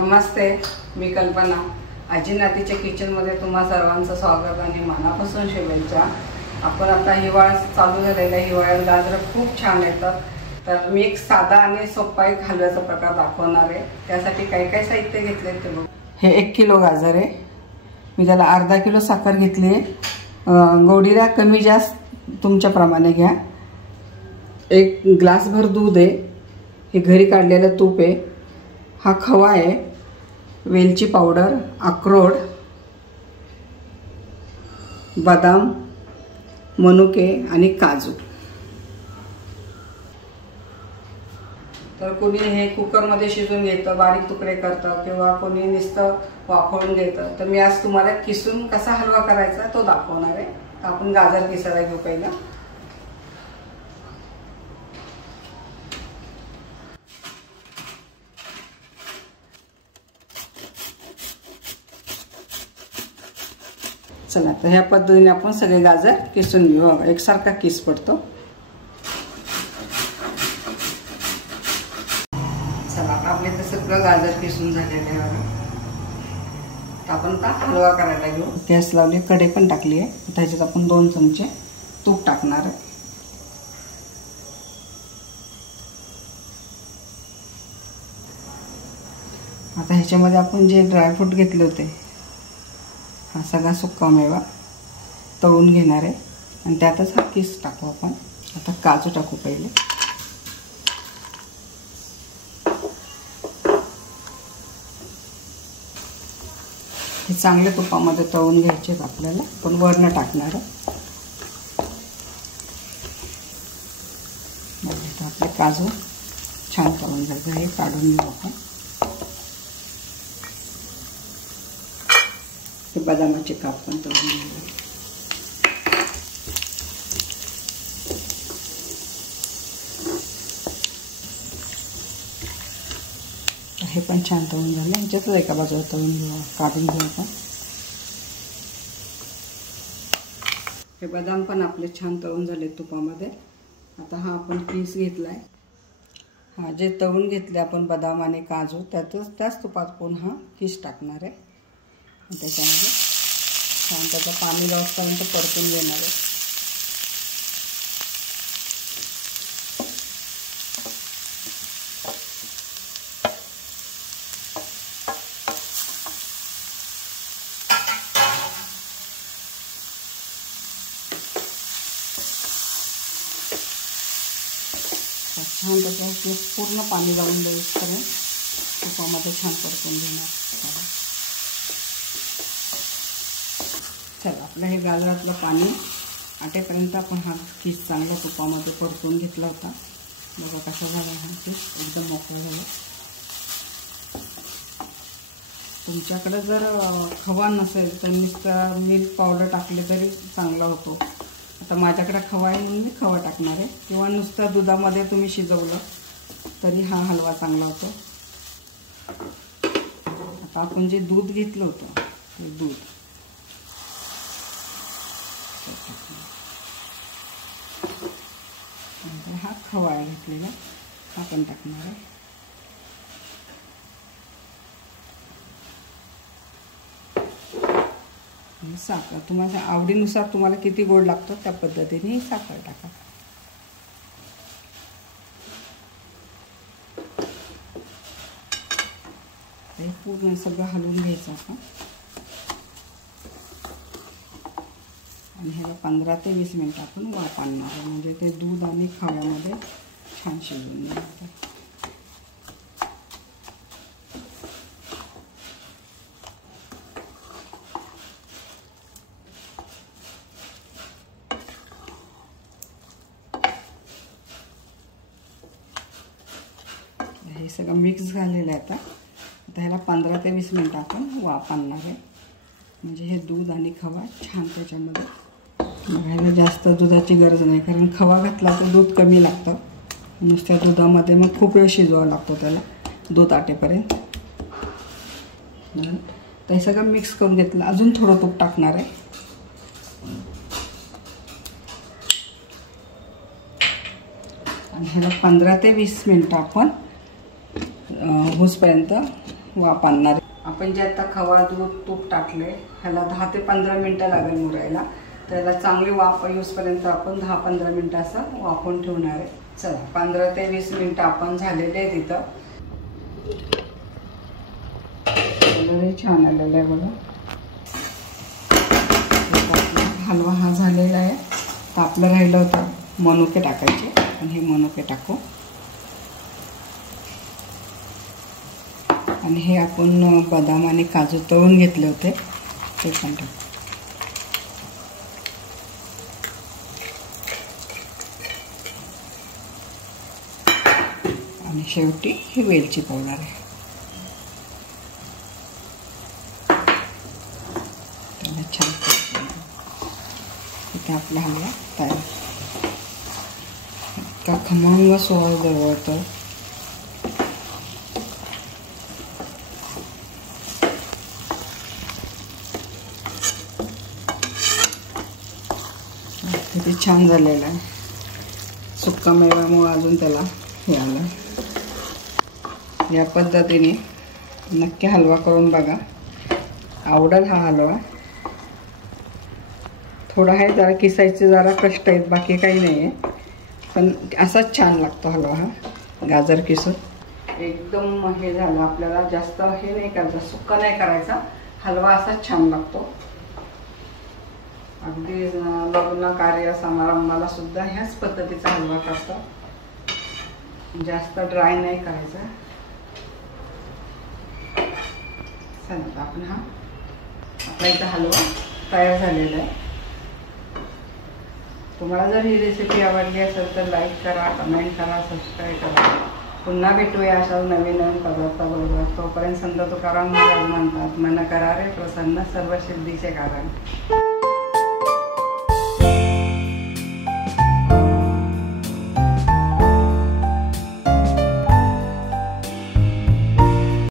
नमस्ते, मी कल्पना. आजी नातीच्या किचनमध्ये तुम्हा सर्वांचं स्वागत आणि मनापासून शुभेच्छा. आपण आता हिवाळा चालू झालेला आहे. हिवाळ्यात गाजरं खूप छान येतात. तर मी एक साधा आणि सोपा एक हलव्याचा प्रकार दाखवणार आहे. त्यासाठी काय काय साहित्य घेतले ते बघू. हे 1 किलो गाजर आहे. मी त्याला अर्धा किलो साखर घेतली आहे. गोडीला कमी जास्त तुमच्याप्रमाणे घ्या. 1 ग्लासभर दूध आहे. हे घरी काढलेलं तूप आहे. हा खवा आहे, वेलची पावडर, अक्रोड, बदाम, मनुके आणि काजू. तर कोणी हे कुकरमध्ये शिजवून घेतं, बारीक तुकडे करतं, किंवा कोणी नुसतं वाफवून घेतं. तर मी आज तुम्हाला किसून कसा हलवा करायचा तो दाखवणार आहे. आपण गाजर किसायला घेऊ पहिला. चला, तर ह्या पद्धतीने आपण सगळे गाजर किसून घेऊ. एकसारखा किस पडतो. चला, आता आपले तर सगळं गाजर किसून झालेले आहे. आपण आता हलवा करायला घेऊ. गॅस लावली, कढई पण टाकली आहे. त्याच्यात आपण 2 चमचे तूप टाकणार आहे. आता ह्याच्यामध्ये आपण जे ड्रायफ्रूट घेतले होते, हा सगळा सुक्का मेवा तळून घेणार आहे आणि त्यातच हा किस टाकू आपण. आता काजू टाकू पहिले. हे चांगले तुपामध्ये तळून घ्यायचे आपल्याला, पण वरनं टाकणार आहे. आपले काजू छान तळून जायचं. हे काढून घेऊ आपण. ते बदामाचे काप पण तळून घेऊ. हे पण छान तळून झालं. ह्याच्यातच एका बाजूला तळून घेऊ, काढून घेऊ आपण. हे बदाम पण आपले छान तळून झाले तुपामध्ये. आता हा आपण किस घेतलाय, हा जे तळून घेतले आपण बदाम आणि काजू, त्याच तुपात पण हा किस टाकणार आहे. त्याच्यामध्ये छान त्याचं पाणी जाऊपर्यंत परतून घेणार आहे. छान त्याचं पूर्ण पाणी जाऊन देईपर्यंत तुपामध्ये छान परतून घेणार. चला, आपलं हे गाजरातलं पाणी आटेपर्यंत आपण हा किस चांगला तुपामध्ये परतून घेतला होता. बघा कसा झाला हा किस, एकदम मोकळा झाला. तुमच्याकडे जर खवा नसेल तर नुसतं मिल्क पावडर टाकले तरी चांगला होतो. आता माझ्याकडे खवा आहे म्हणून मी खवा टाकणार आहे, किंवा नुसतं दुधामध्ये तुम्ही शिजवलं तरी हा हलवा चांगला होतो. आता आपण जे दूध घेतलं होतं ते दूध हा खवा घेतलेला हा पण टाकणार आहे. साखर तुम्हाला आवडीनुसार, तुम्हाला किती गोड लागतो त्या पद्धतीने साखर टाका. हे पूर्ण सगळं हलवून घ्यायचं आपण. आणि ह्याला 15 ते 20 मिनिटं आपण वाफ आणणार आहे, म्हणजे ते दूध आणि खव्यामध्ये छान शिजवून घ्यायचं. हे सगळं मिक्स झालेलं आहे. आता ह्याला 15 ते 20 मिनिटं आपण वाफ आणणार आहे, म्हणजे हे दूध आणि खवा छान त्याच्यामध्ये. ह्याला जास्त दुधाची गरज नाही, कारण खवा घातला तर दूध कमी लागतं. नुसत्या दुधामध्ये मग खूप वेळ शिजवावा लागतो त्याला, दूध आटेपर्यंत. तर हे सगळं मिक्स करून घेतलं. अजून थोडं तूप टाकणार आहे. आणि ह्याला 15 ते 20 मिनिटं आपण होसपर्यंत वाफ आणणार आहे. आपण जे आता खवा, दूध, तूप टाकले ह्याला 10 ते 15 मिनटं लागेल मुरायला. त्याला चांगली वाफ येऊसपर्यंत आपण 10-15 मिनटं असं वाफवून ठेवणार आहे. चला 15 ते 20 मिनटं आपण झालेले आहेत. इथं छान आलेलं आहे बघा. हलवा हा झालेला आहे. तर आपलं राहिलं होतं मनुके टाकायचे आणि हे मनुके टाकू आणि हे आपण बदाम आणि काजू तळून घेतले होते ते पण टाकू. आणि शेवटी ही वेलची पावडर आहे. त्याला छान इथे आपला हलवा तयार. इतका खमंग सुवास दरवळतो. किती छान झालेला आहे. सुक्का मेव्यामुळे अजून त्याला हे आलं. या पद्धतीने नक्की हलवा करून बघा. आवडेल हा हलवा. थोडा आहे जरा किसायचे जरा कष्ट आहेत, बाकी काही नाही आहे, पण असाच छान लागतो हलवा हा. गाजर किसून एकदम हे झालं. आपल्याला जास्त हे नाही करायचं, सुक्का नाही करायचा. हलवा असाच छान लागतो. अगदी लग्न कार्य समारंभाला सुद्धा ह्याच पद्धतीचा हलवा करतात. जास्त ड्राय नाही करायचा. चला आपण हा आपला इथं हलवा तयार झालेला आहे. तुम्हाला जर ही रेसिपी आवडली असेल तर लाईक करा, कमेंट करा, सबस्क्राईब करा. पुन्हा भेटूया अशा नवीन नवीन पदार्थाबरोबर. तोपर्यंत संत तुकाराम महाराज म्हणतात, मन करा रे प्रसन्न सर्व सिद्धीचे कारण.